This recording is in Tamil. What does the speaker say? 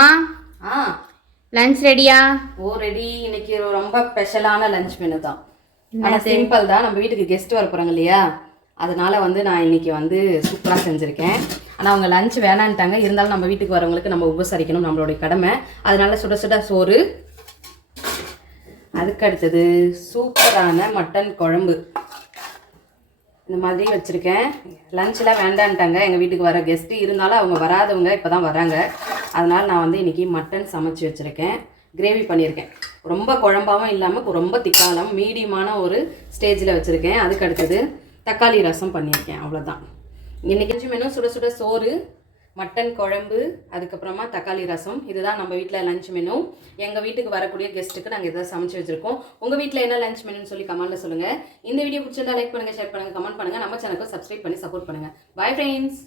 ஆ? ஆ. லஞ்ச் ரெடியா? Oh ready. இன்னைக்கு ரொம்ப ஸ்பெஷலான லஞ்ச் மெனு தான். ஆனால் சிம்பிள் தான். நம்ம வீட்டுக்கு கெஸ்ட் வர போகிறாங்க இல்லையா? அதனால வந்து நான் இன்னைக்கு வந்து சூப்பராக செஞ்சுருக்கேன். ஆனால் அவங்க லஞ்ச் வேணான்ட்டாங்க. இருந்தாலும் நம்ம வீட்டுக்கு வரவங்களுக்கு நம்ம உபசரிக்கணும் நம்மளுடைய கடமை. அதனால சுட சுட சோறு. அதுக்கு அடுத்தது சூப்பரான மட்டன் குழம்பு. இந்த மாதிரி வச்சுருக்கேன். லஞ்செலாம் வேண்டான்ட்டாங்க. எங்கள் வீட்டுக்கு வர கெஸ்ட்டு இருந்தாலும் அவங்க வராதவங்க இப்போ தான் வராங்க. அதனால் நான் வந்து இன்றைக்கி மட்டன் சமைச்சு வச்சுருக்கேன். கிரேவி பண்ணியிருக்கேன். ரொம்ப குழம்பாகவும் இல்லாமல் ரொம்ப திக்காலம் மீடியமான ஒரு ஸ்டேஜில் வச்சுருக்கேன். அதுக்கு அடுத்தது தக்காளி ரசம் பண்ணியிருக்கேன். அவ்வளோதான் இன்றைக்கி மெனு? சுட சுட சோறு மட்டன் குழம்பு அதுக்கப்புறமா தக்காளி ரசம். இதுதான் நம்ம வீட்டில் லஞ்ச் மெனு எங்கள் வீட்டுக்கு வரக்கூடிய கெஸ்ட்டுக்கு நாங்கள் இதை சமைச்சு வச்சுருக்கோம். உங்கள் வீட்டில் என்ன லஞ்ச் மெனுன்னு சொல்லி கமெண்ட்டில் சொல்லுங்கள் இந்த வீடியோ பிடிச்சிருந்தா லைக் பண்ணுங்கள் ஷேர் பண்ணுங்கள் கமெண்ட் பண்ணுங்கள் நம்ம சேனலுக்கு சப்ஸ்கிரைப் பண்ணி சப்போர்ட் பண்ணுங்கள் பை ஃப்ரெண்ட்ஸ்